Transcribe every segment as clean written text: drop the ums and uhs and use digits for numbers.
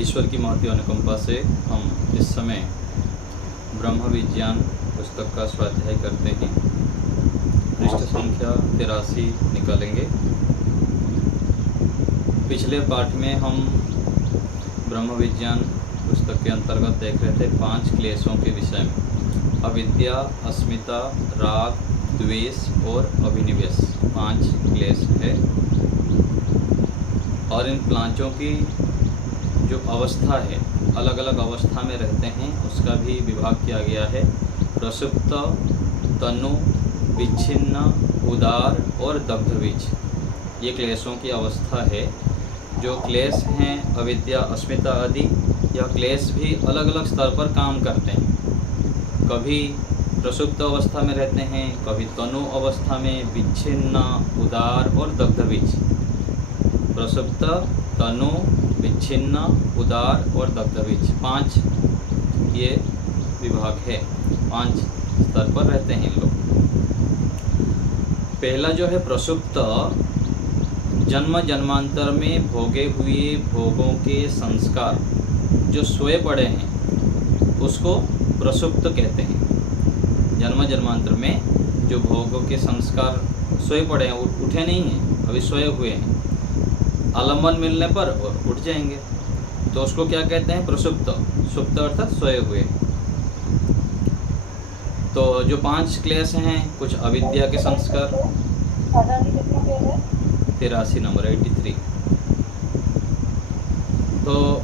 ईश्वर की महती अनुकंपा से हम इस समय ब्रह्म विज्ञान पुस्तक का स्वाध्याय करते हैं। पृष्ठ संख्या 83 निकालेंगे। पिछले पाठ में हम ब्रह्म विज्ञान पुस्तक के अंतर्गत देख रहे थे 5 क्लेशों के विषय में। अविद्या, अस्मिता, राग, द्वेष और अभिनिवेश 5 क्लेश है। और इन पांचों की जो अवस्था है, अलग अलग अवस्था में रहते हैं, उसका भी विभाग किया गया है। प्रसुप्त, तनु, विच्छिन्न, उदार और दग्धबीज, ये क्लेशों की अवस्था है। जो क्लेश हैं अविद्या, अस्मिता आदि, यह क्लेश भी अलग अलग स्तर पर काम करते हैं। कभी प्रसुप्त अवस्था में रहते हैं, कभी तनु अवस्था में, विच्छिन्न, उदार और दग्धबीज। प्रसुप्त, तनु, विच्छिन्न, उदार और दग्धबीज 5 ये विभाग है। 5 स्तर पर रहते हैं लोग। पहला जो है प्रसुप्त, जन्म जन्मांतर में भोगे हुए भोगों के संस्कार जो सोए पड़े हैं उसको प्रसुप्त कहते हैं। जन्म जन्मांतर में जो भोगों के संस्कार सोए पड़े हैं, उठे नहीं हैं, अभी सोए हुए हैं, आलम्बन मिलने पर उठ जाएंगे, तो उसको क्या कहते हैं? प्रसुप्त। सुप्त अर्थात सोए हुए। तो जो 5 क्लेश हैं, कुछ अविद्या के संस्कार, 83 नंबर 83। तो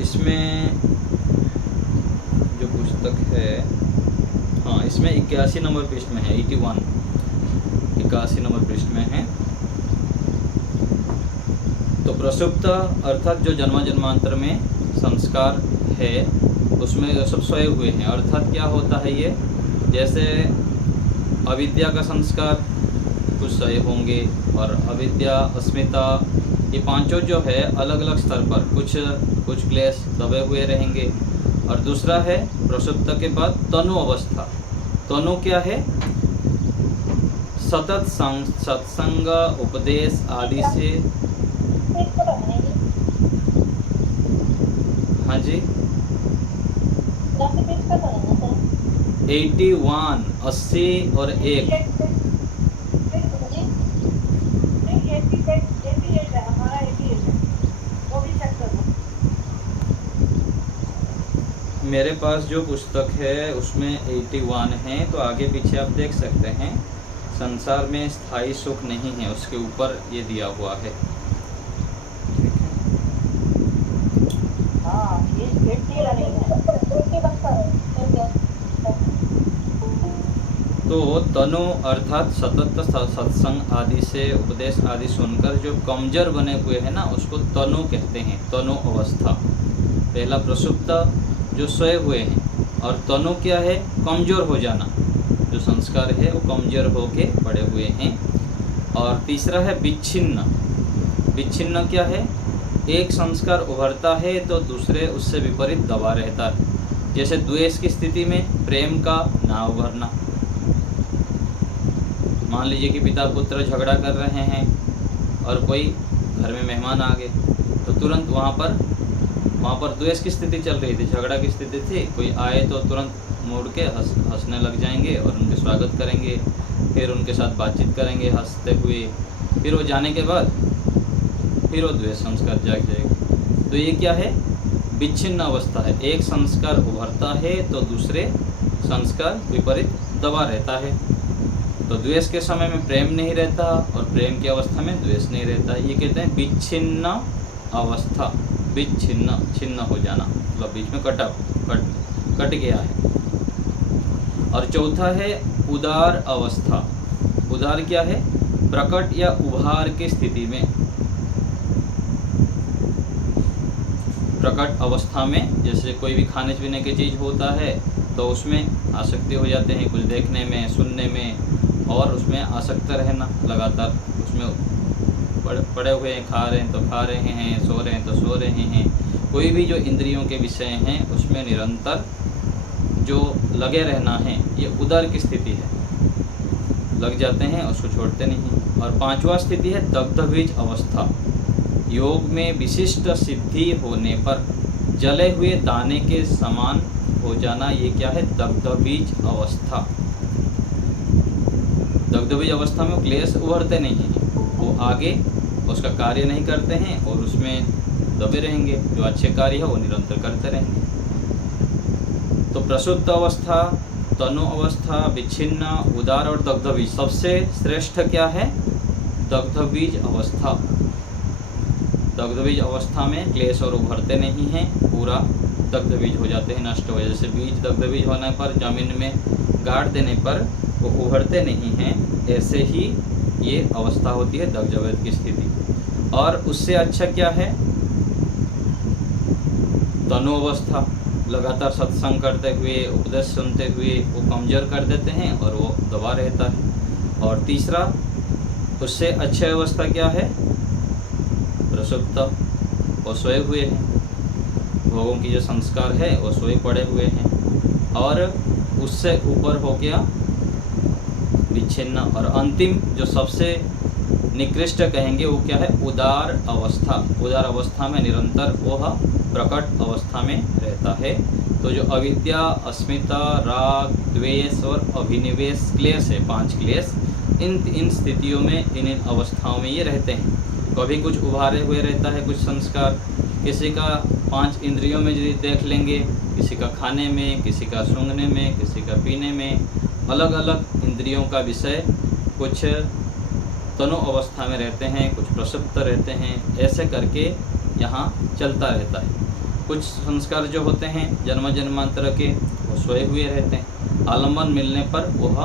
इसमें जो पुस्तक है, हाँ, इसमें 81 नंबर पृष्ठ में है, 81 नंबर पृष्ठ में है। तो प्रसुप्त अर्थात जो जन्म जन्मांतर में संस्कार है उसमें सब सोए हुए हैं। अर्थात क्या होता है ये? जैसे अविद्या का संस्कार कुछ सोए होंगे, और अविद्या, अस्मिता, ये पांचों जो है अलग अलग स्तर पर कुछ क्लेश दबे हुए रहेंगे। और दूसरा है प्रसुप्त के बाद तनु अवस्था। तनु क्या है? सतत सत्संग, उपदेश आदि से, हाँ जी, 81, 80 और 1। मेरे पास जो पुस्तक है उसमें 81 है, तो आगे पीछे आप देख सकते हैं। संसार में स्थायी सुख नहीं है, उसके ऊपर ये दिया हुआ है। तो तनु अर्थात सतत सत्संग आदि से, उपदेश आदि सुनकर जो कमजोर बने हुए हैं ना, उसको तनु कहते हैं। तनु अवस्था। पहला प्रसुप्त जो सोए हुए हैं, और तनु क्या है? कमज़ोर हो जाना, जो संस्कार है वो कमज़ोर होके पड़े हुए हैं। और तीसरा है विच्छिन्न। विच्छिन्न क्या है? एक संस्कार उभरता है तो दूसरे उससे विपरीत दबा रहता है। जैसे द्वेष की स्थिति में प्रेम का ना उभरना। मान लीजिए कि पिता पुत्र झगड़ा कर रहे हैं और कोई घर में मेहमान आ गए, तो तुरंत वहाँ पर द्वेष की स्थिति चल रही थी, झगड़ा की स्थिति थी। कोई आए तो तुरंत मुड़ के हंसने लग जाएंगे और उनके स्वागत करेंगे, फिर उनके साथ बातचीत करेंगे हंसते हुए। फिर वो जाने के बाद फिर वो द्वेष संस्कार जाग जाएगा। तो ये क्या है? विच्छिन्न अवस्था है। एक संस्कार उभरता है तो दूसरे संस्कार विपरीत दबा रहता है। तो द्वेष के समय में प्रेम नहीं रहता और प्रेम की अवस्था में द्वेष नहीं रहता। ये कहते हैं विच्छिन्न अवस्था। विच्छिन्न, छिन्न हो जाना, मतलब बीच में कट गया है। और चौथा है उदार अवस्था। उदार क्या है? प्रकट या उभार की स्थिति में, प्रकट अवस्था में। जैसे कोई भी खाने पीने की चीज़ होता है तो उसमें आसक्ति हो जाते हैं, कुछ देखने में, सुनने में, और उसमें आसक्त रहना लगातार। उसमें पड़े हुए हैं, खा रहे हैं तो खा रहे हैं, सो रहे हैं तो सो रहे हैं। कोई भी जो इंद्रियों के विषय हैं उसमें निरंतर जो लगे रहना है, ये उदर की स्थिति है। लग जाते हैं, उसको छोड़ते नहीं। और पांचवा स्थिति है दग्धबीज अवस्था। योग में विशिष्ट सिद्धि होने पर जले हुए दाने के समान हो जाना, ये क्या है? दग्धबीज अवस्था। दग्धबीज अवस्था में क्लेश उभरते नहीं हैं, वो आगे उसका कार्य नहीं करते हैं और उसमें दबे रहेंगे। जो अच्छे कार्य है वो निरंतर करते रहेंगे। तो प्रसुप्त अवस्था, तनु अवस्था, विच्छिन्न, उदार और दग्धबीज, सबसे श्रेष्ठ क्या है? दग्धबीज अवस्था। दग्धबीज अवस्था में क्लेश और उभरते नहीं हैं, पूरा दग्धबीज हो जाते हैं, नष्ट हो जाते हैं। जैसे बीज दग्धबीज होने पर जमीन में गाड़ देने पर वो उभरते नहीं हैं, ऐसे ही ये अवस्था होती है दग्धबीज की स्थिति। और उससे अच्छा क्या है? तनु अवस्था। लगातार सत्संग करते हुए, उपदेश सुनते हुए वो कमजोर कर देते हैं और वो दबा रहता है। और तीसरा, उससे अच्छी अवस्था क्या है? प्रसुप्त, वो सोए हुए हैं, भोगों की जो संस्कार है वो सोए पड़े हुए हैं। और उससे ऊपर हो गया विच्छिन्न। और अंतिम जो सबसे निकृष्ट कहेंगे वो क्या है? उदार अवस्था। उदार अवस्था में निरंतर वह प्रकट अवस्था में रहता है। तो जो अविद्या, अस्मिता, राग, द्वेष और अभिनिवेश क्लेश है, 5 क्लेश, इन स्थितियों में, इन अवस्थाओं में ये रहते हैं। कभी कुछ उभारे हुए रहता है, कुछ संस्कार किसी का 5 इंद्रियों में यदि देख लेंगे, किसी का खाने में, किसी का सूंघने में, किसी का पीने में, अलग अलग इंद्रियों का विषय, कुछ तनु अवस्था में रहते हैं, कुछ प्रसुप्त रहते हैं, ऐसे करके यहाँ चलता रहता है। कुछ संस्कार जो होते हैं जन्म जन्मांतर के, वो सोए हुए रहते हैं, आलम्बन मिलने पर वह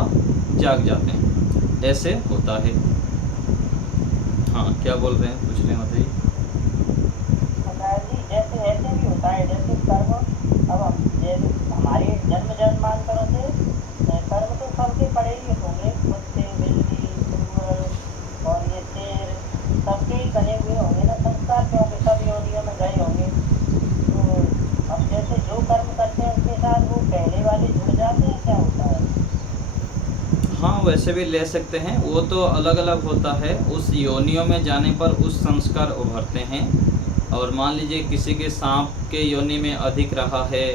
जाग जाते हैं, ऐसे होता है। हाँ, क्या बोल रहे हैं? कुछ नहीं बताइए। जैसे ऐसे भी होता है, जैसे कर्म, अब हम जैसे हमारे जन्म जन्मांतरों से कर्म तो सबके पड़े ही होंगे, कुत्ते, बिल्ली, सुअर और ये शेर, सबके ही बने हुए होंगे ना संस्कार, क्योंकि सब योनियों में गए होंगे। तो अब जैसे जो कर्म करते हैं उसके साथ वो पहले वाले जुड़ जाते हैं, क्या होता है? हाँ, वैसे भी ले सकते हैं, वो तो अलग अलग होता है। उस योनियों में जाने पर उस संस्कार उभरते हैं। और मान लीजिए किसी के सांप के योनि में अधिक रहा है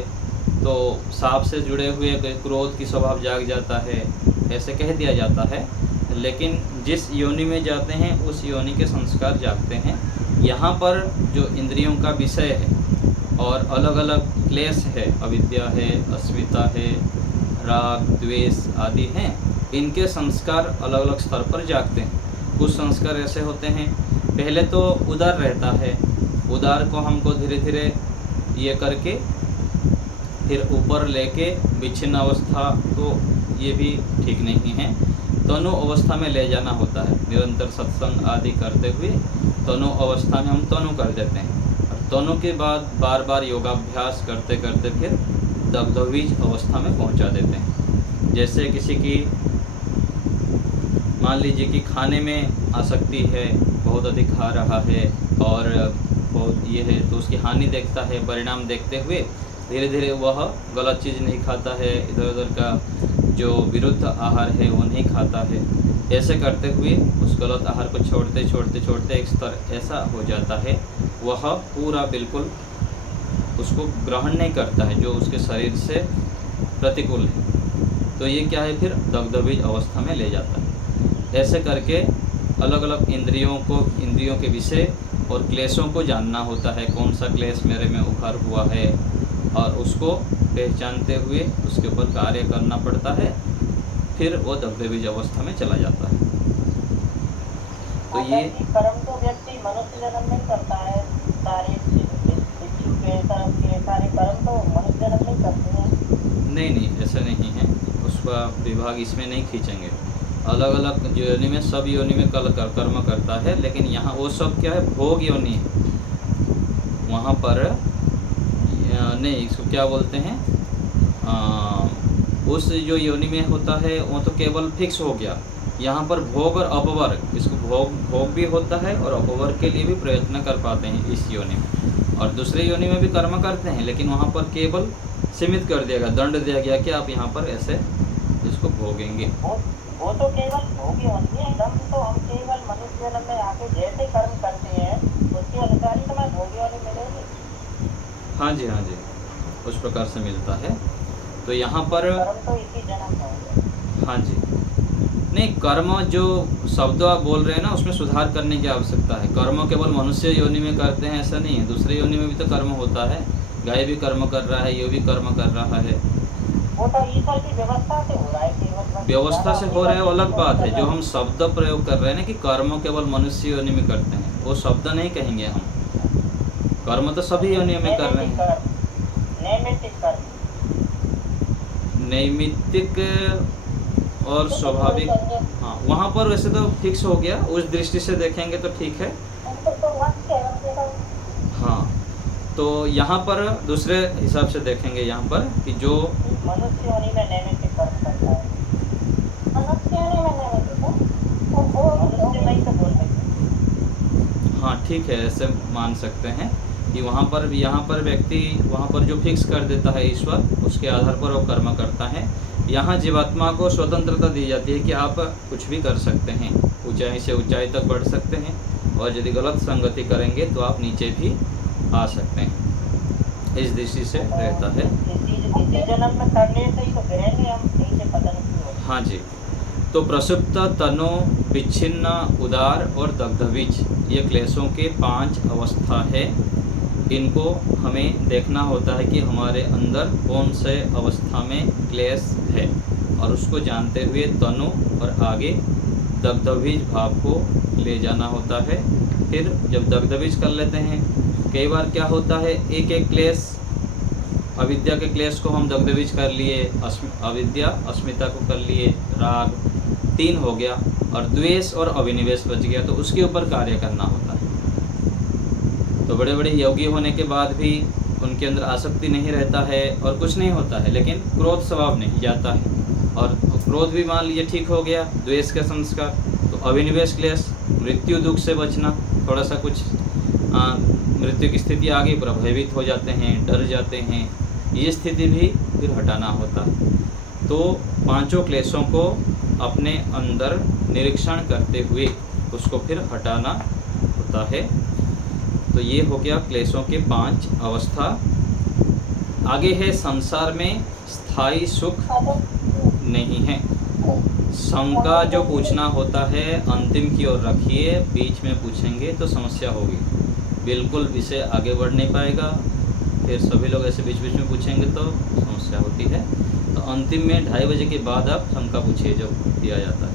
तो सांप से जुड़े हुए क्रोध की स्वभाव जाग जाता है, ऐसे कह दिया जाता है। लेकिन जिस योनि में जाते हैं उस योनि के संस्कार जागते हैं। यहाँ पर जो इंद्रियों का विषय है और अलग अलग क्लेश है, अविद्या है, अस्मिता है, राग, द्वेष आदि हैं, इनके संस्कार अलग अलग स्तर पर जागते हैं। कुछ संस्कार ऐसे होते हैं, पहले तो उदार रहता है, उदार को हमको धीरे धीरे ये करके फिर ऊपर लेके विच्छिन्न अवस्था, तो ये भी ठीक नहीं है। तनु अवस्था में ले जाना होता है, निरंतर सत्संग आदि करते हुए तनु अवस्था में हम तनु कर देते हैं। और तनु के बाद बार बार योगाभ्यास करते करते फिर दग्धबीज अवस्था में पहुंचा देते हैं। जैसे किसी की मान लीजिए कि खाने में आसक्ति है, बहुत अधिक खा रहा है और बहुत ये है, तो उसकी हानि देखता है, परिणाम देखते हुए धीरे धीरे वह गलत चीज़ नहीं खाता है, इधर उधर का जो विरुद्ध आहार है वो नहीं खाता है। ऐसे करते हुए उस गलत आहार को छोड़ते छोड़ते छोड़ते एक स्तर ऐसा हो जाता है, वह पूरा बिल्कुल उसको ग्रहण नहीं करता है जो उसके शरीर से प्रतिकूल है। तो ये क्या है? फिर दग्धबीज अवस्था में ले जाता है। ऐसे करके अलग अलग इंद्रियों के विषय और क्लेशों को जानना होता है, कौन सा क्लेश मेरे में उभर हुआ है, और उसको पहचानते हुए उसके ऊपर कार्य करना पड़ता है। फिर वो दग्धबीज अवस्था में चला जाता है। तो ये कर्म तो व्यक्ति मनुष्य जन्म में करता है, सारे इच्छुक के कर्म के सारे कर्म तो मनुष्य जन्म में करते हैं। नहीं, ऐसा नहीं है, उसका विभाग इसमें नहीं खींचेंगे। अलग अलग योनि में, सब योनि में कर्म करता है, लेकिन यहाँ वो सब क्या है? भोग योनि है। वहाँ पर नहीं, इसको क्या बोलते हैं, उस जो योनि में होता है वो तो केवल फिक्स हो गया। यहाँ पर भोग और अपवर्ग, इसको भोग भी होता है और अपवर्ग के लिए भी प्रयत्न कर पाते हैं इस योनि में। और दूसरे योनि में भी कर्म करते हैं, लेकिन वहाँ पर केवल सीमित कर दिया गया, दंड दिया गया कि आप यहाँ पर ऐसे इसको भोगेंगे। वो तो केवल भोगी होनी है, एकदम तो हम केवल मनुष्य जन्म में आके जैसे कर्म करते हैं उसके अनुसार ही तुम्हें भोगी होनी मिलेगी। हाँ जी, हाँ जी, उस प्रकार से मिलता है। तो यहाँ पर कर्म तो इसी जन्म में होंगे। हाँ जी, नहीं, कर्म जो शब्द आप बोल रहे हैं ना, उसमें सुधार करने की आवश्यकता है। कर्म केवल मनुष्य योनि में करते हैं ऐसा नहीं है, दूसरे योनि में भी तो कर्म होता है। गाय भी कर्म कर रहा है, ये भी कर्म कर रहा है। वो तो ईश्वर की व्यवस्था से हो रहा है केवल, बस व्यवस्था से हो रहा है वो अलग बात है। जो हम हम शब्द प्रयोग कर रहे हैं ना कि कर्म केवल मनुष्य योनि में करते हैं, वो शब्द नहीं कहेंगे हम। कर्म तो सभी योनियों में कर रहे हैं। नैमित्तिक कर्म, नैमित्तिक और स्वाभाविक, हाँ, वहाँ पर वैसे तो फिक्स हो गया, उस दृष्टि से देखेंगे तो ठीक है। हाँ, तो यहाँ पर दूसरे हिसाब से देखेंगे यहाँ पर कि जो मनुष्य योनि में नैमित्तिक कर्म करता है, मनुष्य नहीं तो बोल सकते। हाँ ठीक है, ऐसे मान सकते हैं कि वहाँ पर, यहाँ पर व्यक्ति वहाँ पर जो फिक्स कर देता है ईश्वर, उसके आधार पर वो कर्म करता है। यहाँ जीवात्मा को स्वतंत्रता दी जाती है कि आप कुछ भी कर सकते हैं, ऊंचाई से ऊंचाई तक बढ़ सकते हैं, और यदि गलत संगति करेंगे तो आप नीचे भी आ सकते हैं। इस दृष्टि से रहता है। इसी जन्म में करने से ही तो गिरेंगे हम, नीचे पता नहीं क्यों। हाँ जी, तो प्रसुप्त, तनु, विच्छिन्न, उदार और दग्धबीज, ये क्लेशों के 5 अवस्था है। इनको हमें देखना होता है कि हमारे अंदर कौन से अवस्था में क्लेश है, और उसको जानते हुए तनु और आगे दग्धबीज भाव को ले जाना होता है। फिर जब दग्धबीज कर लेते हैं, कई बार क्या होता है, एक एक क्लेश, अविद्या के क्लेश को हम दग्धबीज कर लिए, अविद्या अस्मिता को कर लिए, राग 3 हो गया, और द्वेष और अभिनिवेश बच गया, तो उसके ऊपर कार्य करना होता है। तो बड़े बड़े योगी होने के बाद भी उनके अंदर आसक्ति नहीं रहता है और कुछ नहीं होता है, लेकिन क्रोध स्वभाव नहीं जाता है, और क्रोध भी मान लीजिए ठीक हो गया, द्वेष का संस्कार, तो अभिनिवेश क्लेश, मृत्यु दुख से बचना, थोड़ा सा कुछ मृत्यु की स्थिति आगे प्रभावित हो जाते हैं, डर जाते हैं, ये स्थिति भी फिर हटाना होता है। तो 5 क्लेशों को अपने अंदर निरीक्षण करते हुए उसको फिर हटाना होता है। तो ये हो गया क्लेशों के 5 अवस्था। आगे है संसार में स्थायी सुख नहीं है। शंका जो पूछना होता है अंतिम की ओर रखिए, बीच में पूछेंगे तो समस्या होगी, बिल्कुल विषय आगे बढ़ नहीं पाएगा। फिर सभी लोग ऐसे बीच बीच में पूछेंगे तो समस्या होती है। तो अंतिम में 2:30 बजे के बाद आप शंका पूछिए, जो दिया जाता है।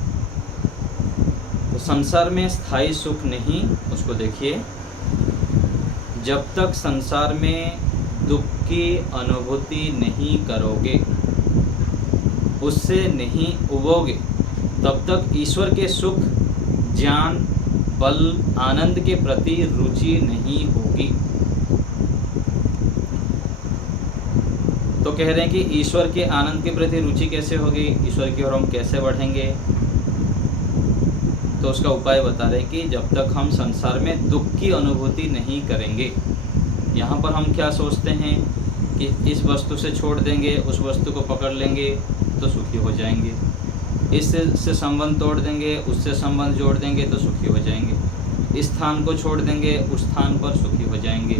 तो संसार में स्थायी सुख नहीं, उसको देखिए। जब तक संसार में दुख की अनुभूति नहीं करोगे, उससे नहीं उबोगे, तब तक ईश्वर के सुख, ज्ञान, बल, आनंद के प्रति रुचि नहीं होगी। तो कह रहे हैं कि ईश्वर के आनंद के प्रति रुचि कैसे होगी, ईश्वर की ओर हम कैसे बढ़ेंगे। तो उसका उपाय बता रहे हैं कि जब तक हम संसार में दुख की अनुभूति नहीं करेंगे, यहाँ पर हम क्या सोचते हैं कि इस वस्तु से छोड़ देंगे, उस वस्तु को पकड़ लेंगे तो सुखी हो जाएंगे, इससे संबंध तोड़ देंगे, उससे संबंध जोड़ देंगे तो सुखी हो जाएंगे, इस स्थान को छोड़ देंगे, उस स्थान पर सुखी हो जाएंगे।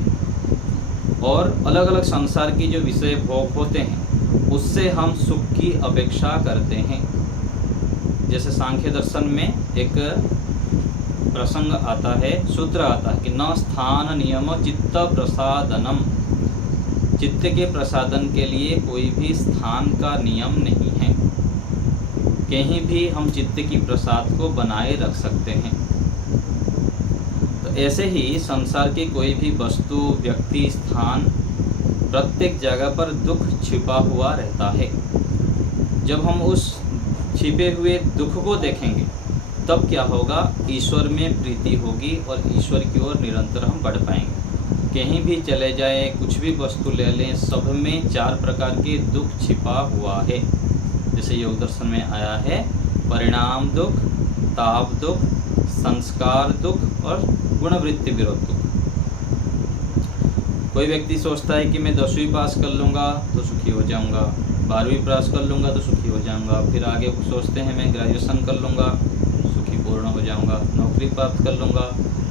और अलग अलग संसार की जो विषय भोग होते हैं उससे हम सुख की अपेक्षा करते हैं। जैसे सांख्य दर्शन में एक प्रसंग आता है, सूत्र आता है कि न स्थान नियम चित्त प्रसादनम, चित्त के प्रसादन के लिए कोई भी स्थान का नियम नहीं है, कहीं भी हम चित्त की प्रसाद को बनाए रख सकते हैं। तो ऐसे ही संसार की कोई भी वस्तु, व्यक्ति, स्थान, प्रत्येक जगह पर दुख छिपा हुआ रहता है। जब हम उस छिपे हुए दुख को देखेंगे तब क्या होगा, ईश्वर में प्रीति होगी और ईश्वर की ओर निरंतर हम बढ़ पाएंगे। कहीं भी चले जाएं, कुछ भी वस्तु ले लें, सब में 4 प्रकार के दुख छिपा हुआ है। जैसे योग दर्शन में आया है, परिणाम दुख, ताप दुख, संस्कार दुख और गुणवृत्ति विरोध दुख। कोई व्यक्ति सोचता है कि मैं 10वीं पास कर लूँगा तो सुखी हो जाऊँगा, 12वीं पास कर लूँगा तो सुखी हो हो जाऊंगा। फिर आगे सोचते हैं मैं ग्रेजुएशन कर लूँगा, सुखी पूर्ण हो जाऊंगा, नौकरी प्राप्त कर लूँगा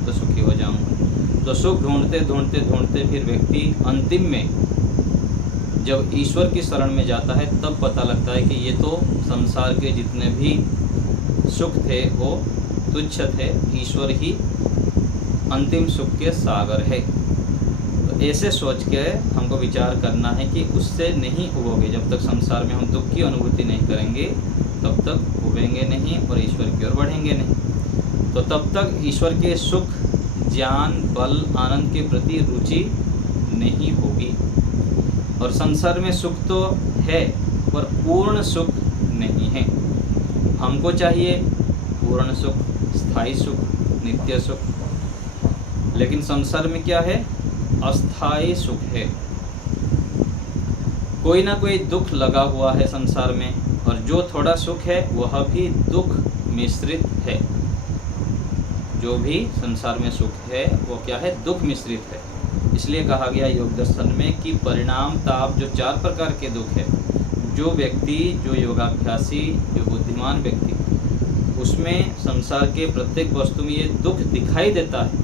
तो सुखी हो जाऊंगा। तो सुख ढूंढते ढूंढते ढूंढते फिर व्यक्ति अंतिम में जब ईश्वर की शरण में जाता है तब पता लगता है कि ये तो संसार के जितने भी सुख थे वो तुच्छ थे, ईश्वर ही अंतिम सुख के सागर है। तो ऐसे सोच के हमको विचार करना है कि उससे नहीं उबोगे। जब तक संसार में हम दुख की अनुभूति नहीं करेंगे तब तक उबेंगे नहीं और ईश्वर की ओर बढ़ेंगे नहीं। तो तब तक ईश्वर के सुख, ज्ञान, बल, आनंद के प्रति रुचि नहीं होगी। और संसार में सुख तो है पर पूर्ण सुख नहीं है। हमको चाहिए पूर्ण सुख, स्थायी सुख, नित्य सुख। लेकिन संसार में क्या है? अस्थायी सुख है। कोई ना कोई दुख लगा हुआ है संसार में, और जो थोड़ा सुख है वह भी दुख मिश्रित है। जो भी संसार में सुख है वो क्या है? दुख मिश्रित है। इसलिए कहा गया योग दर्शन में कि परिणाम ताप, जो 4 प्रकार के दुख है, जो व्यक्ति, जो योगाभ्यासी, जो बुद्धिमान व्यक्ति, उसमें संसार के प्रत्येक वस्तु में ये दुख दिखाई देता है,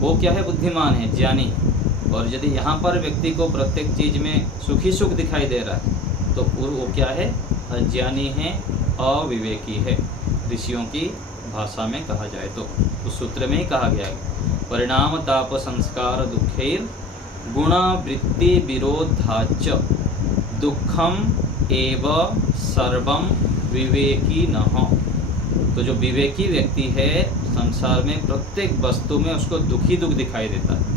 वो क्या है? बुद्धिमान है, ज्ञानी है। और यदि यहाँ पर व्यक्ति को प्रत्येक चीज़ में सुखी सुख दिखाई दे रहा है तो वो क्या है? अज्ञानी है, अविवेकी है। ऋषियों की भाषा में कहा जाए तो उस सूत्र में ही कहा गया है, परिणाम ताप संस्कार दुखेर गुण वृत्ति विरोधाच दुखम एव सर्वम विवेकी नः। तो जो विवेकी व्यक्ति है संसार में प्रत्येक वस्तु में उसको दुखी दुख दिखाई देता है,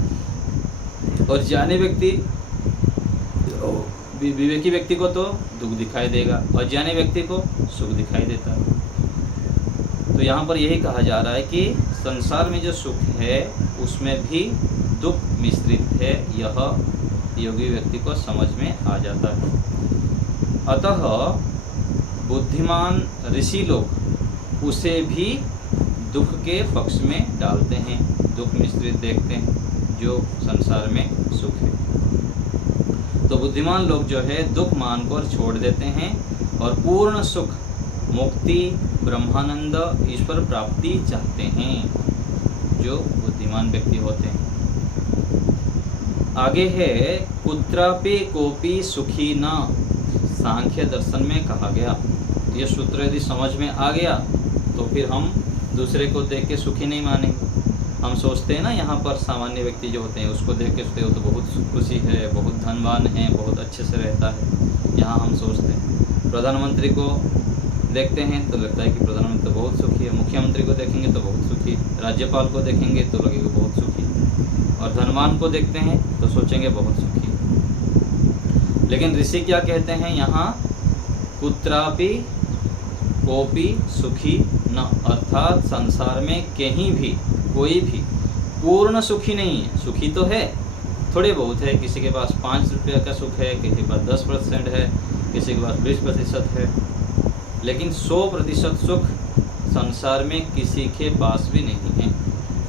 और ज्ञानी व्यक्ति, विवेकी व्यक्ति को तो दुख दिखाई देगा, और ज्ञानी व्यक्ति को सुख दिखाई देता है। तो यहाँ पर यही कहा जा रहा है कि संसार में जो सुख है उसमें भी दुख मिश्रित है। यह योगी व्यक्ति को समझ में आ जाता है। अतः बुद्धिमान ऋषि लोग उसे भी दुख के पक्ष में डालते हैं, दुख मिश्रित देखते हैं जो संसार में सुख है। तो बुद्धिमान लोग जो है दुख मानकर छोड़ देते हैं और पूर्ण सुख, मुक्ति, ब्रह्मानंद, ईश्वर प्राप्ति चाहते हैं जो बुद्धिमान व्यक्ति होते हैं। आगे है कुत्रापि कोपि सुखी न, सांख्य दर्शन में कहा गया। ये सूत्र यदि समझ में आ गया तो फिर हम दूसरे को देख के सुखी नहीं मानेंगे। हम सोचते हैं ना, यहाँ पर सामान्य व्यक्ति जो होते हैं उसको देख के सोचते हो तो बहुत खुशी है, बहुत धनवान है, बहुत अच्छे से रहता है। यहाँ हम सोचते हैं प्रधानमंत्री को देखते हैं तो लगता है कि प्रधानमंत्री तो बहुत सुखी है, मुख्यमंत्री को देखेंगे तो बहुत सुखी, राज्यपाल को देखेंगे तो लगेगा बहुत सुखी, और धनवान को देखते हैं तो सोचेंगे बहुत सुखी। लेकिन ऋषि क्या कहते हैं यहाँ? कुत्रापि कोपि सुखी न, अर्थात संसार में कहीं भी कोई भी पूर्ण सुखी नहीं है। सुखी तो है, थोड़े बहुत है, किसी के पास 5 रुपये का सुख है, किसी के पास 10% है, किसी के पास 20% है, लेकिन 100% सुख संसार में किसी के पास भी नहीं है।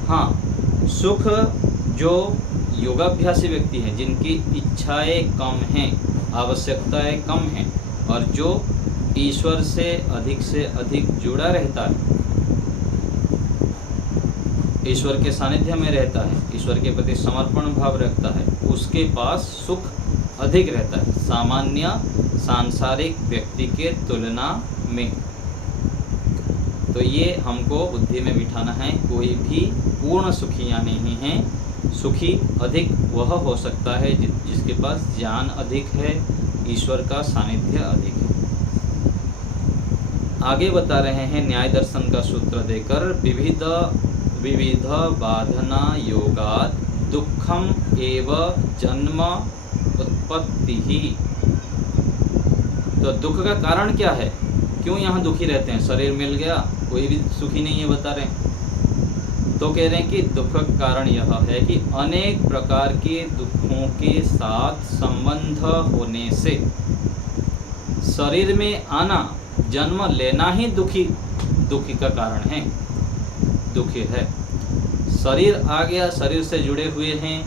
हाँ, सुख जो योगाभ्यासी व्यक्ति हैं, जिनकी इच्छाएं कम हैं, आवश्यकताएं कम हैं, और जो ईश्वर से अधिक जुड़ा रहता है, ईश्वर के सानिध्य में रहता है, ईश्वर के प्रति समर्पण भाव रखता है, उसके पास सुख अधिक रहता है सामान्य सांसारिक व्यक्ति के तुलना में। तो ये हमको बुद्धि में बिठाना है, कोई भी पूर्ण सुखी या नहीं है। सुखी अधिक वह हो सकता है जिसके पास ज्ञान अधिक है, ईश्वर का सानिध्य अधिक है। आगे बता रहे हैं न्याय दर्शन का सूत्र देकर, विविध बाधना योगात दुखम एव जन्म उत्पत्ति ही। तो दुख का कारण क्या है? क्यों यहाँ दुखी रहते हैं? शरीर मिल गया, कोई भी सुखी नहीं है बता रहे हैं। तो कह रहे हैं कि दुख का कारण यह है कि अनेक प्रकार के दुखों के साथ संबंध होने से शरीर में आना, जन्म लेना ही दुखी का कारण है, दुखी है। शरीर आ गया, शरीर से जुड़े हुए हैं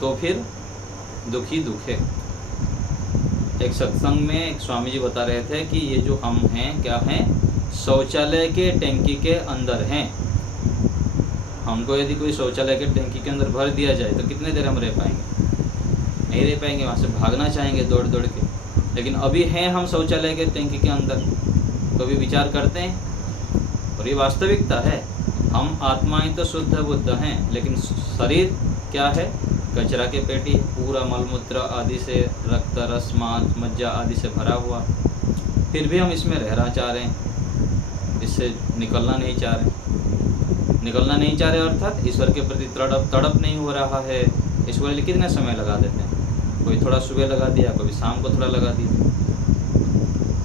तो फिर दुख है। एक सत्संग में एक स्वामी जी बता रहे थे कि ये जो हम हैं क्या हैं, शौचालय के टैंकी के अंदर हैं। हमको यदि कोई शौचालय के टैंकी के अंदर भर दिया जाए तो कितने देर हम रह पाएंगे? नहीं रह पाएंगे, वहाँ से भागना चाहेंगे दौड़ दौड़ के। लेकिन अभी हैं हम शौचालय के टैंकी के अंदर, कभी विचार करते हैं? और ये वास्तविकता है। हम आत्माएं तो शुद्ध बुद्ध हैं, लेकिन शरीर क्या है? कचरा के पेटी, पूरा मलमूत्र आदि से, रक्त रस मांस मज्जा आदि से भरा हुआ। फिर भी हम इसमें रहना चाह रहे हैं, इससे निकलना नहीं चाह रहे। निकलना नहीं चाह रहे अर्थात ईश्वर के प्रति तड़प नहीं हो रहा है। इसको लिए कितना समय लगा देते हैं? कोई थोड़ा सुबह लगा दिया, कभी शाम को थोड़ा लगा दिया।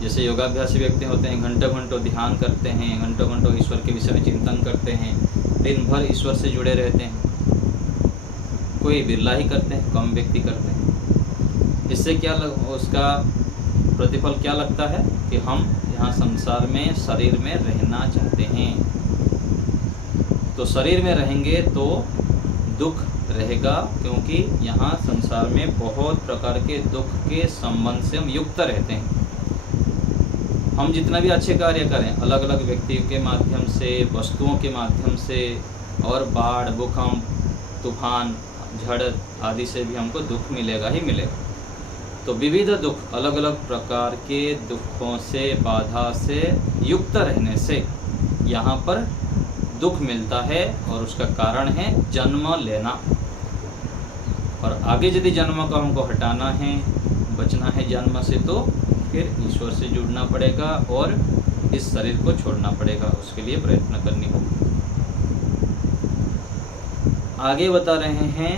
जैसे योगाभ्यासी व्यक्ति होते हैं, घंटों घंटों ध्यान करते हैं, घंटों घंटों ईश्वर के विषय में चिंतन करते हैं, दिन भर ईश्वर से जुड़े रहते हैं। कोई बिरला ही करते हैं, कम व्यक्ति करते हैं। इससे क्या उसका प्रतिफल क्या लगता है कि हम यहाँ संसार में शरीर में रहना चाहते हैं। तो शरीर में रहेंगे तो दुख रहेगा, क्योंकि यहाँ संसार में बहुत प्रकार के दुख के संबंध से हम युक्त रहते हैं। हम जितना भी अच्छे कार्य करें, अलग अलग व्यक्तियों के माध्यम से, वस्तुओं के माध्यम से, और बाढ़, भूकंप, तूफान, झड़ आदि से भी हमको दुख मिलेगा ही मिलेगा। तो विविध दुख, अलग अलग प्रकार के दुखों से, बाधा से युक्त रहने से यहाँ पर दुख मिलता है, और उसका कारण है जन्म लेना। और आगे यदि जन्म को हमको हटाना है, बचना है जन्म से, तो फिर ईश्वर से जुड़ना पड़ेगा और इस शरीर को छोड़ना पड़ेगा। उसके लिए प्रयत्न करनी होगी। आगे बता रहे हैं,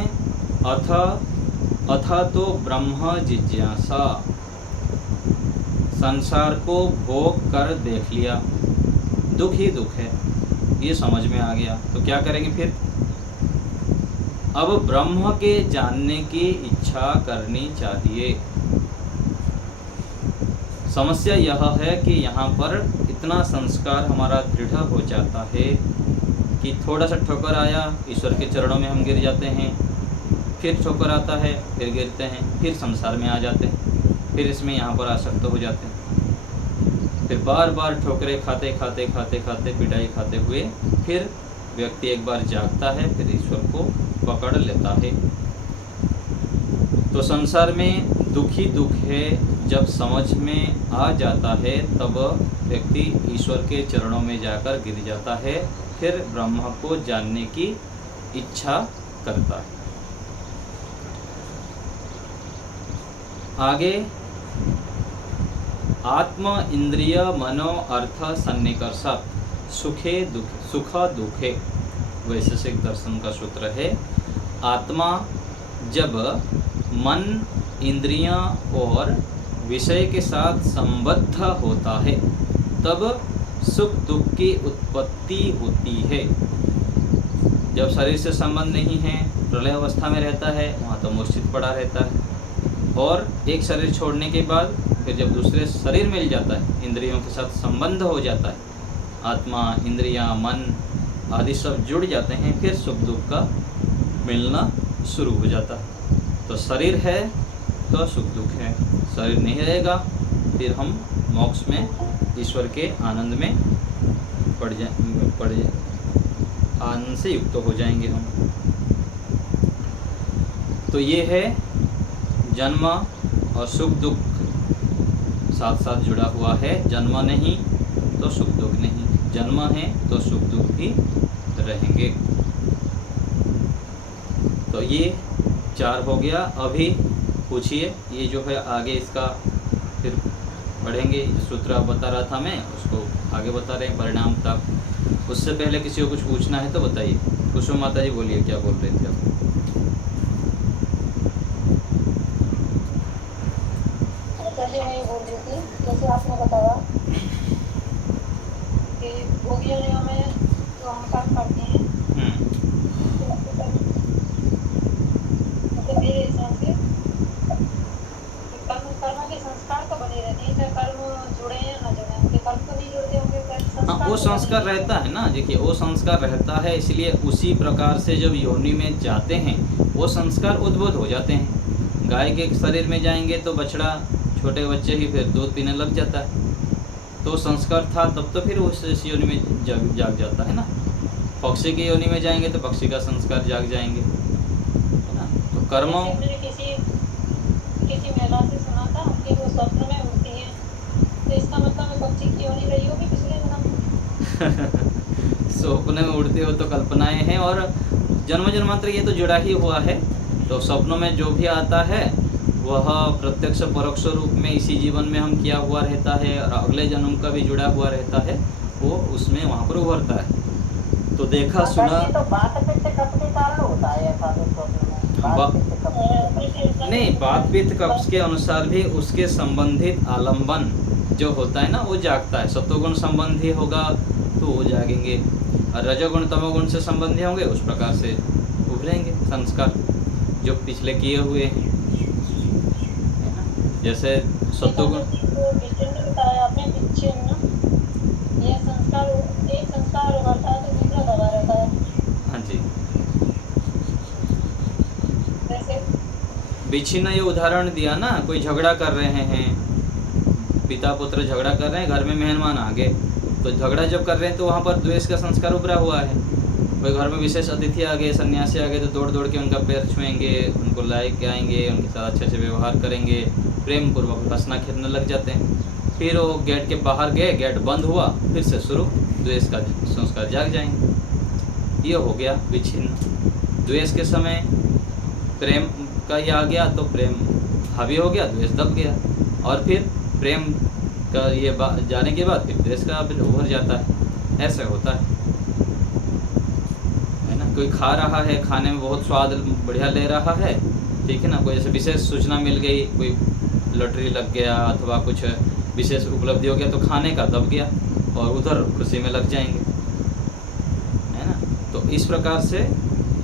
अथा तो ब्रह्म जिज्ञासा, संसार को भोग कर देख लिया, दुख ही दुख है, ये समझ में आ गया, तो क्या करेंगे फिर? अब ब्रह्म के जानने की इच्छा करनी चाहिए। समस्या यह है कि यहाँ पर इतना संस्कार हमारा दृढ़ हो जाता है कि थोड़ा सा ठोकर आया, ईश्वर के चरणों में हम गिर जाते हैं, फिर ठोकर आता है, फिर गिरते हैं, फिर संसार में आ जाते हैं, फिर इसमें यहाँ पर आसक्त हो जाते हैं। फिर बार बार ठोकरें खाते खाते खाते खाते पिटाई खाते हुए फिर व्यक्ति एक बार जागता है, फिर ईश्वर को पकड़ लेता है। तो संसार में दुख ही दुख है। जब समझ में आ जाता है तब व्यक्ति ईश्वर के चरणों में जाकर गिर जाता है, फिर ब्रह्म को जानने की इच्छा करता है। आगे आत्म इंद्रिय मनो अर्थ सन्निकर्षात् सुखे दुखे सुख दुखे, वैशेषिक दर्शन का सूत्र है। आत्मा जब मन, इंद्रियां और विषय के साथ संबद्ध होता है तब सुख दुख की उत्पत्ति होती है। जब शरीर से संबंध नहीं है, प्रलय अवस्था में रहता है, वहाँ तो मूर्छित पड़ा रहता है। और एक शरीर छोड़ने के बाद फिर जब दूसरे शरीर मिल जाता है, इंद्रियों के साथ संबंध हो जाता है, आत्मा, इंद्रियां, मन आदि सब जुड़ जाते हैं, फिर सुख दुख का मिलना शुरू हो जाता है। तो शरीर है तो सुख दुख है, शरीर नहीं रहेगा फिर हम मोक्ष में ईश्वर के आनंद में आनंद से युक्त हो जाएंगे हम। तो ये है जन्म और सुख दुख साथ साथ जुड़ा हुआ है। जन्म नहीं तो सुख दुख नहीं, जन्म है तो सुख दुख भी रहेंगे। तो ये 4 हो गया। अभी पूछिए, ये जो है आगे इसका फिर पढ़ेंगे। सूत्र आप बता रहा था मैं, उसको आगे बता रहे हैं परिणाम तक। उससे पहले किसी को कुछ पूछना है तो बताइए। कुसुम माता जी बोलिए, क्या बोल रहे थे आप? मैं बोल रही थी, जैसे आपने बताया कि भोगी में जो हम कर्म करते हैं, तो मेरे हिसाब से कर्म के संस्कार तो बने रहते हैं, चाहे कर्म जुड़े या ना जुड़े, उनके कर्म तो नहीं जुड़ते होंगे। हाँ, वो संस्कार रहता है ना। देखिए, वो संस्कार रहता है, इसलिए उसी प्रकार से जब योनि में जाते हैं वो संस्कार उद्भूत हो जाते हैं। गाय के शरीर में जाएंगे तो बछड़ा छोटे बच्चे ही फिर दूध पीने लग जाता है। तो संस्कार था तब तो फिर उस योनि में जाग जाता है ना। पक्षी की योनि में जाएंगे तो पक्षी का संस्कार जाग जाएंगे, है ना। तो कर्मों जैसे मैंने किसी महिला से सुना था कि वो स्वप्न में उड़ती है, तो इसका मतलब है पक्षी की योनि रही होगी पिछले जन्म। स्वप्न में उड़ते हो तो कल्पनाएं हैं, और जन्म जन्मांतर ये तो जुड़ा ही हुआ है। तो स्वप्नों में जो भी आता है वह प्रत्यक्ष परोक्ष रूप में इसी जीवन में हम किया हुआ रहता है, और अगले जन्म का भी जुड़ा हुआ रहता है, वो उसमें वहाँ पर उभरता है। तो देखा सुना तो बात पित्त कफ के कारण होता है ऐसा, तो स्वप्न में बात पित्त कफ नहीं, बात पित्त कब्ज के अनुसार भी उसके संबंधित आलंबन जो होता है ना वो जागता है। सत्वगुण संबंधी होगा तो वो जागेंगे, और रजोगुण तमोगुण से संबंधी होंगे उस प्रकार से उभरेंगे संस्कार जो पिछले किए हुए हैं, है ना। जैसे सत्वगुण विच्छिन्न बताया आपने, विच्छिन्न ये संस्कार, एक संस्कार उभरता है तो दूसरा दबा रहता है। हाँ जी, जैसे विच्छिन्न ये उदाहरण दिया ना, कोई झगड़ा कर रहे हैं, पिता पुत्र झगड़ा कर रहे हैं, घर में मेहमान आ गए, तो झगड़ा जब कर रहे हैं तो वहाँ पर द्वेष का संस्कार उभरा हुआ है। कोई घर में विशेष अतिथि आ गए, सन्यासी आ गए, तो दौड़ दौड़ के उनका पैर छुएंगे, उनको लाए के आएंगे, उनके साथ अच्छे से व्यवहार करेंगे, प्रेम पूर्वक हंसना खेलने लग जाते हैं। फिर वो गेट के बाहर गए, गेट बंद हुआ, फिर से शुरू, द्वेष का संस्कार जाग जाएंगे। ये हो गया विच्छिन्न। द्वेष के समय प्रेम का ये आ गया तो प्रेम हावी हो गया, द्वेष दब गया, और फिर प्रेम का ये जाने के बाद फिर द्वेष का फिर उभर जाता है। ऐसे होता है ना। कोई खा रहा है, खाने में बहुत स्वाद बढ़िया ले रहा है, ठीक है ना। कोई ऐसे विशेष सूचना मिल गई, कोई लॉटरी लग गया अथवा कुछ विशेष उपलब्धि हो गया, तो खाने का दब गया और उधर खुशी में लग जाएंगे, है ना। तो इस प्रकार से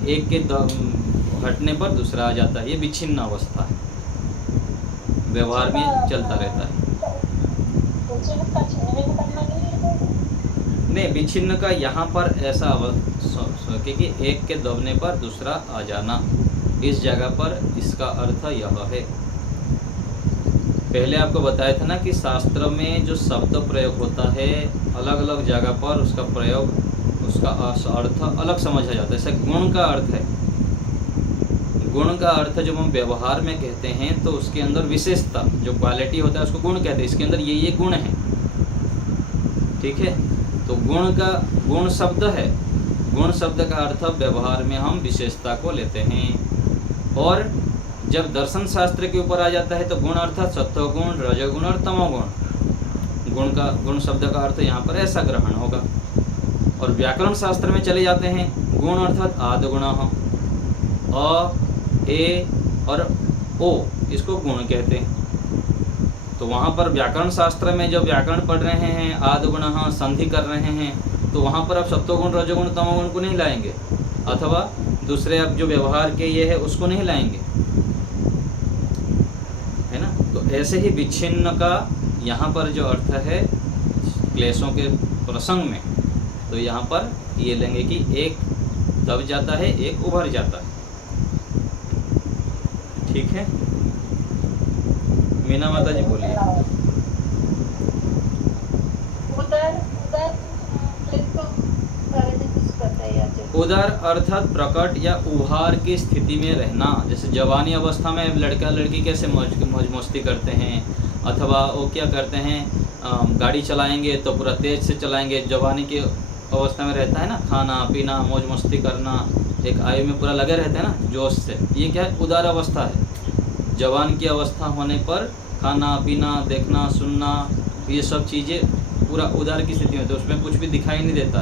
एक के हटने पर दूसरा आ जाता है। ये विच्छिन्न अवस्था है, व्यवहार में चलता रहता है। नहीं, विच्छिन्न का यहाँ पर ऐसा कि एक के दबने पर दूसरा आ जाना, इस जगह पर इसका अर्थ यह है। पहले आपको बताया था ना कि शास्त्र में जो शब्द प्रयोग होता है अलग अलग जगह पर उसका प्रयोग, उसका अर्थ अलग समझा जाता है। जैसे गुण का अर्थ है, गुण का अर्थ जब हम व्यवहार में कहते हैं तो उसके अंदर विशेषता जो क्वालिटी होता है उसको गुण कहते हैं। इसके अंदर ये गुण है, ठीक है। तो गुण शब्द है, गुण शब्द का अर्थ व्यवहार में हम विशेषता को लेते हैं। और जब दर्शन शास्त्र के ऊपर आ जाता है तो गुण अर्थात सत्वगुण, रजोगुण और तमोगुण। गुण शब्द का अर्थ यहाँ पर ऐसा ग्रहण होगा। और व्याकरण शास्त्र में चले जाते हैं, गुण अर्थात आदगुण, अ, ए और ओ, इसको गुण कहते हैं। तो वहाँ पर व्याकरण शास्त्र में जब व्याकरण पढ़ रहे हैं, आदगुण संधि कर रहे हैं, तो वहाँ पर आप सत्वगुण, रजोगुण, तमोगुण को नहीं लाएंगे, अथवा दूसरे आप जो व्यवहार के ये है उसको नहीं लाएंगे, है ना। तो ऐसे ही विच्छिन्न का यहाँ पर जो अर्थ है क्लेशों के प्रसंग में, तो यहाँ पर ये लेंगे कि एक दब जाता है, एक उभर जाता है, ठीक है। मीना माता जी बोलिए। उदार अर्थात प्रकट या उभार की स्थिति में रहना। जैसे जवानी अवस्था में लड़का लड़की कैसे मौज मस्ती करते हैं, अथवा वो क्या करते हैं, गाड़ी चलाएंगे तो पूरा तेज से चलाएंगे। जवानी की अवस्था में रहता है ना, खाना पीना मौज मस्ती करना, एक आयु में पूरा लगे रहते हैं ना जोश से। ये क्या है, उदार अवस्था है। जवान की अवस्था होने पर खाना पीना, देखना सुनना, ये सब चीज़ें पूरा उदार की स्थिति में, तो उसमें कुछ भी दिखाई नहीं देता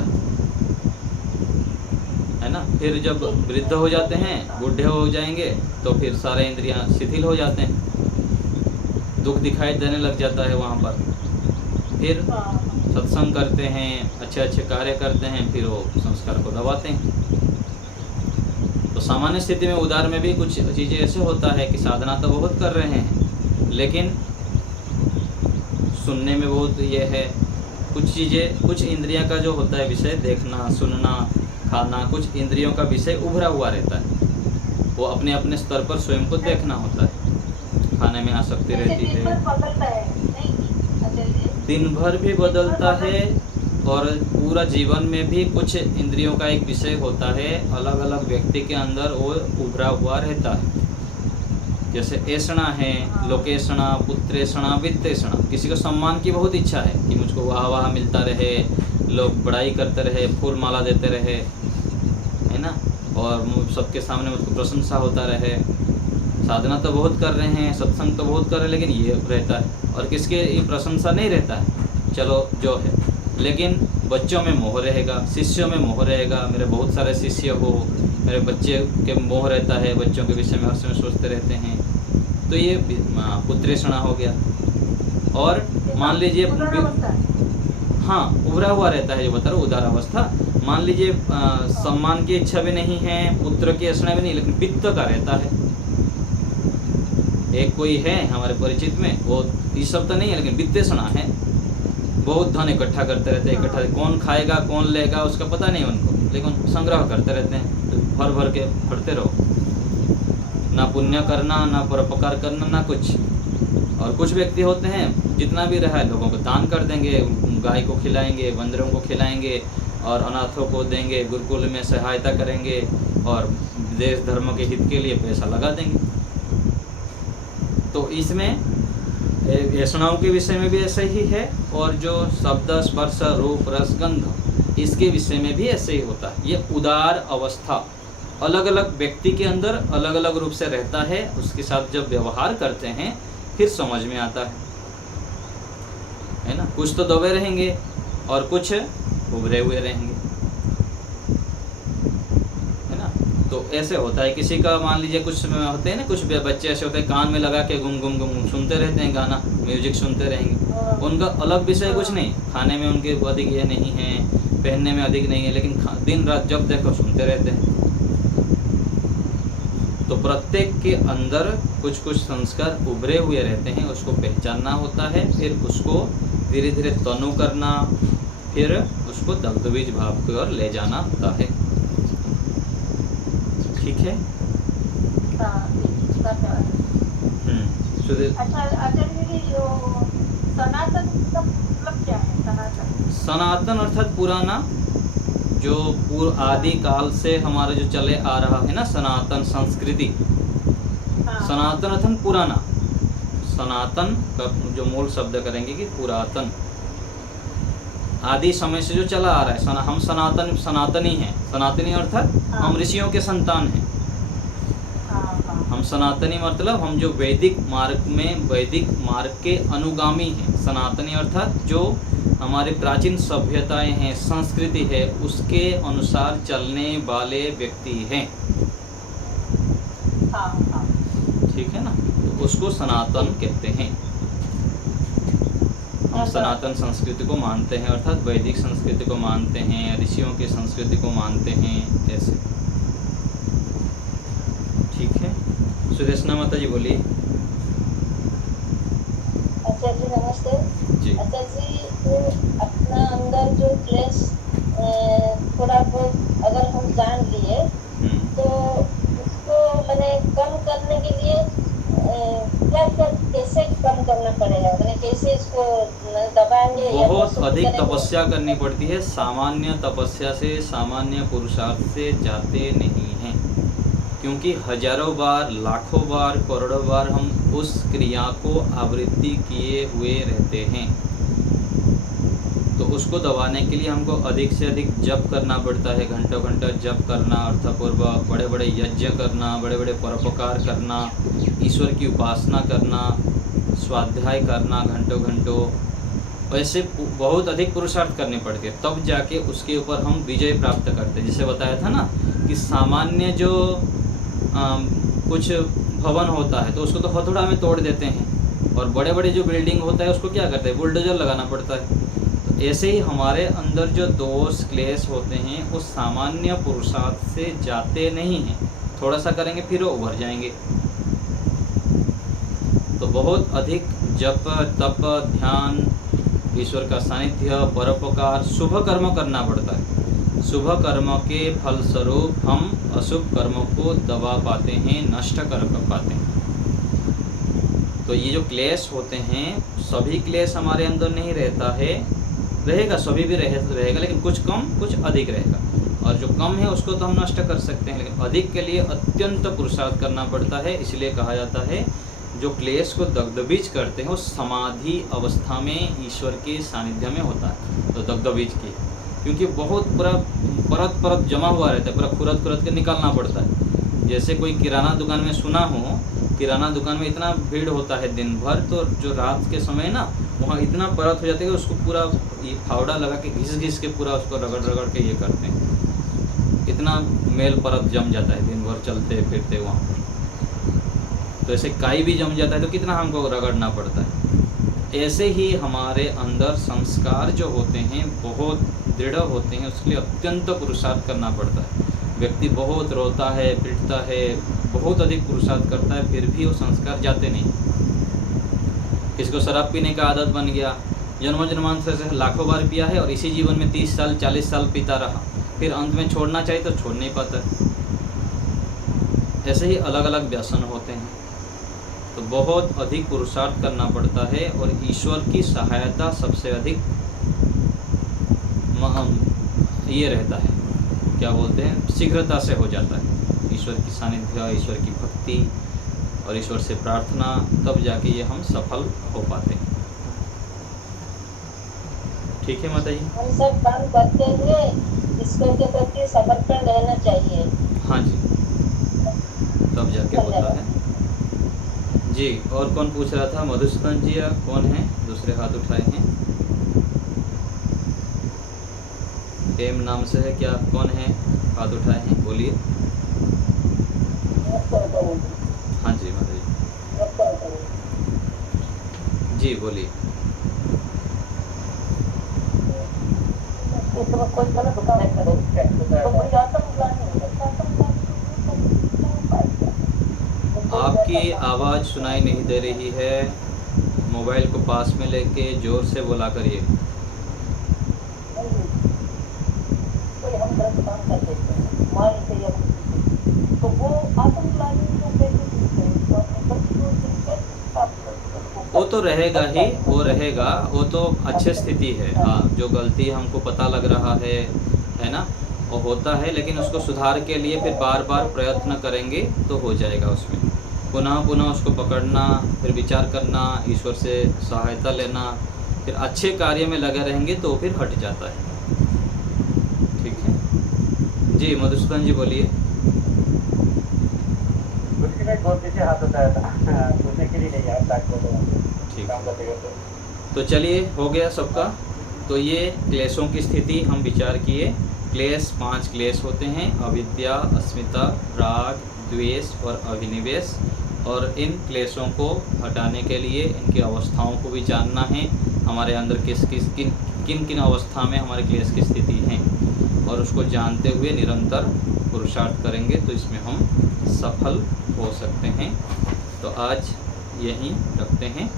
है ना। फिर जब वृद्ध हो जाते हैं, बूढ़े हो जाएंगे, तो फिर सारे इंद्रियां शिथिल हो जाते हैं, दुख दिखाई देने लग जाता है वहाँ पर। फिर सत्संग करते हैं, अच्छे अच्छे कार्य करते हैं, फिर वो संस्कार को दबाते हैं। तो सामान्य स्थिति में उदार में भी कुछ चीज़ें ऐसे होता है कि साधना तो बहुत कर रहे हैं, लेकिन सुनने में बहुत ये है, कुछ चीज़ें, कुछ इंद्रियों का जो होता है विषय, देखना सुनना खाना, कुछ इंद्रियों का विषय उभरा हुआ रहता है, वो अपने अपने स्तर पर स्वयं को देखना होता है। खाने में आसक्ति जैसे रहती दिन है। भर बदलता है नहीं? अच्छा जी। दिन भर भी बदलता है और पूरा जीवन में भी कुछ इंद्रियों का एक विषय होता है, अलग अलग व्यक्ति के अंदर वो उभरा हुआ रहता है। जैसे ऐषणा है, लोकेषणा, पुत्रेषणा, वित्तेषणा। किसी को सम्मान की बहुत इच्छा है कि मुझको वाह वाह मिलता रहे, लोग बड़ाई करते रहे, फूल माला देते रहे, है ना, और सबके सामने मुझको प्रशंसा होता रहे। साधना तो बहुत कर रहे हैं, सत्संग तो बहुत कर रहे हैं, लेकिन ये रहता है। और किसके ये प्रशंसा नहीं रहता है, चलो जो है, लेकिन बच्चों में मोह रहेगा, शिष्यों में मोह रहेगा, मेरे बहुत सारे शिष्य हो, मेरे बच्चे के मोह रहता है, बच्चों के विषय में हर समय सोचते रहते हैं, तो ये पुत्रेषणा हो गया। और मान लीजिए हाँ, उभरा हुआ रहता है, जो बता रहा हूँ उदार अवस्था। मान लीजिए सम्मान की इच्छा भी नहीं है, पुत्र की ऐसा भी नहीं, लेकिन वित्त का रहता है। एक कोई है हमारे परिचित में, वो ये सब तो नहीं है, लेकिन वित्तेषणा है, बहुत धन इकट्ठा करते रहते हैं, इकट्ठा कौन खाएगा कौन लेगा उसका पता नहीं उनको, लेकिन संग्रह करते रहते हैं, तो भर भर के पढ़ते रहो, ना पुण्य करना, ना परोपकार करना, ना कुछ। और कुछ व्यक्ति होते हैं जितना भी रहा है लोगों को दान कर देंगे, गाय को खिलाएंगे, बंदरों को खिलाएंगे, और अनाथों को देंगे, गुरुकुल में सहायता करेंगे, और देश धर्म के हित के लिए पैसा लगा देंगे। तो इसमें ऐषणाओं के विषय में भी ऐसा ही है, और जो शब्द स्पर्श रूप रस गंध इसके विषय में भी ऐसे ही होता है। ये उदार अवस्था अलग अलग व्यक्ति के अंदर अलग अलग रूप से रहता है, उसके साथ जब व्यवहार करते हैं फिर समझ में आता है ना। कुछ तो दबे रहेंगे और कुछ उभरे हुए रहेंगे, है ना। तो ऐसे होता है, किसी का मान लीजिए कुछ होते हैं ना, कुछ बच्चे ऐसे होते हैं कान में लगा के गुम गुम गुम सुनते रहते हैं, गाना म्यूजिक सुनते रहेंगे, उनका अलग विषय कुछ नहीं, खाने में उनके अधिक ये नहीं है, पहनने में अधिक नहीं है, लेकिन दिन रात जब देखो सुनते रहते हैं। तो प्रत्येक के अंदर कुछ कुछ संस्कार उभरे हुए रहते हैं, उसको पहचानना होता है, फिर उसको धीरे धीरे तनु करना, फिर उसको दग्धबीज भाव की ओर ले जाना होता है। ठीक है। अच्छा आचार्य जी, जो सनातन का मतलब क्या है? सनातन सनातन अर्थात पुराना, जो पूर्व आदि काल से हमारा जो चले आ रहा है ना, सनातन संस्कृति। सनातन अर्थात पुराना, सनातन का जो मूल शब्द करेंगे कि पुरातन, आदि समय से जो चला आ रहा है। हम सनातनी हैं, सनातनी अर्थात हम ऋषियों के संतान हैं। हम सनातनी मतलब हम जो वैदिक मार्ग के अनुगामी हैं। सनातनी अर्थात जो हमारे प्राचीन सभ्यताएं हैं, संस्कृति है, उसके अनुसार चलने वाले व्यक्ति हैं। ठीक है ना, तो उसको सनातन कहते हैं। हम सनातन संस्कृति को मानते हैं, अर्थात वैदिक संस्कृति को मानते हैं, ऋषियों की संस्कृति को मानते हैं, ऐसे। ठीक है। सुदेशना माता जी बोलिए। अच्छा जी, नमस्ते जी। अच्छा जी, तो अपना अंदर जो क्लेश थोड़ा बहुत अगर हम जान लिए तो उसको मैंने कम करने के लिए क्या कैसे कम करना पड़ेगा? मैंने कैसे इसको दबाएंगे? बहुत अधिक तपस्या करनी पड़ती है। सामान्य तपस्या से, सामान्य पुरुषार्थ से जाते नहीं हैं, क्योंकि हजारों बार, लाखों बार, करोड़ों बार हम उस क्रिया को आवृत्ति किए हुए रहते हैं। तो उसको दबाने के लिए हमको अधिक से अधिक जप करना पड़ता है, घंटों घंटों जप करना, अर्थपूर्वक बड़े बड़े यज्ञ करना, बड़े बड़े परोपकार करना, ईश्वर की उपासना करना, स्वाध्याय करना घंटों घंटों, वैसे बहुत अधिक पुरुषार्थ करने पड़ते हैं, तब जाके उसके ऊपर हम विजय प्राप्त करते हैं। जैसे बताया था ना कि सामान्य जो कुछ भवन होता है तो उसको तो हथौड़ा में तोड़ देते हैं, और बड़े बड़े जो बिल्डिंग होता है उसको क्या करते हैं, बुलडोजर लगाना पड़ता है। तो ऐसे ही हमारे अंदर जो दोष क्लेश होते हैं वो सामान्य पुरुषार्थ से जाते नहीं हैं, थोड़ा सा करेंगे फिर वो उभर जाएंगे। तो बहुत अधिक जप, तप, ध्यान, ईश्वर का सानिध्य, परोपकार, शुभ कर्म करना पड़ता है। शुभ कर्म के फलस्वरूप हम अशुभ कर्म को दबा पाते हैं, नष्ट कर पाते हैं। तो ये जो क्लेश होते हैं, सभी क्लेश हमारे अंदर नहीं रहता है, रहेगा, सभी भी रहेगा, लेकिन कुछ कम कुछ अधिक रहेगा। और जो कम है उसको तो हम नष्ट कर सकते हैं, लेकिन अधिक के लिए अत्यंत पुरुषार्थ करना पड़ता है। इसलिए कहा जाता है जो क्लेश को दग्धबीज करते हैं वो समाधि अवस्था में ईश्वर के सानिध्य में होता है। तो दग्धबीज की, क्योंकि बहुत पूरा परत परत जमा हुआ रहता है, पूरा खुरद खुरद के निकालना पड़ता है। जैसे कोई किराना दुकान में सुना हो, किराना दुकान में इतना भीड़ होता है दिन भर, तो जो रात के समय ना वहाँ इतना परत हो जाती है कि उसको पूरा ये फावड़ा लगा के घिस घिस के पूरा उसको रगड़ रगड़ के ये करते हैं, इतना मेल परत जम जाता है दिन भर चलते फिरते वहाँ पर। तो ऐसे काई भी जम जाता है तो कितना हमको रगड़ना पड़ता है। ऐसे ही हमारे अंदर संस्कार जो होते हैं बहुत दृढ़ होते हैं, उसके लिए अत्यंत पुरुषार्थ करना पड़ता है। व्यक्ति बहुत रोता है, पिटता है, बहुत अधिक पुरुषार्थ करता है, फिर भी वो संस्कार जाते नहीं। किसी को शराब पीने का आदत बन गया, जन्म जन्मांतर से लाखों बार पिया है और इसी जीवन में 30 साल 40 साल पीता रहा, फिर अंत में छोड़ना चाहिए तो छोड़ नहीं पाता। ऐसे ही अलग अलग व्यसन होते हैं, तो बहुत अधिक पुरुषार्थ करना पड़ता है और ईश्वर की सहायता सबसे अधिक ये रहता है, क्या बोलते हैं, शीघ्रता से हो जाता है। ईश्वर की सानिध्य, ईश्वर की भक्ति और ईश्वर से प्रार्थना, तब जाके ये हम सफल हो पाते हैं। ठीक है माता जी? हम सब काम करते हुए ईश्वर के प्रति समर्पण रहना चाहिए। हाँ जी, तब जाके होता है जी। और कौन पूछ रहा था? मधुसूदन जी या कौन है? दूसरे हाथ उठाए हैं, एम नाम से है क्या? कौन है? हाथ उठाए हैं, बोलिए। हाँ जी माता जी बोलिए। आपकी आवाज़ सुनाई नहीं दे रही है, मोबाइल को पास में लेके जोर से बोला करिए। वो तो रहेगा ही, वो रहेगा, वो तो अच्छी स्थिति है। हाँ, जो गलती हमको पता लग रहा है ना, वो होता है, लेकिन उसको सुधार के लिए फिर बार बार प्रयत्न करेंगे तो हो जाएगा। उसमें पुनः पुनः उसको पकड़ना, फिर विचार करना, ईश्वर से सहायता लेना, फिर अच्छे कार्य में लगे रहेंगे तो फिर हट जाता है। ठीक है जी। मधुसूदन जी बोलिए। तो चलिए, हो गया सबका। तो ये क्लेशों की स्थिति हम विचार किए। क्लेश 5 क्लेश होते हैं: अविद्या, अस्मिता, राग, द्वेष और अभिनिवेश। और इन क्लेशों को हटाने के लिए इनकी अवस्थाओं को भी जानना है, हमारे अंदर किन किन अवस्था में हमारे क्लेश की स्थिति है, और उसको जानते हुए निरंतर पुरुषार्थ करेंगे तो इसमें हम सफल हो सकते हैं। तो आज यहीं रखते हैं।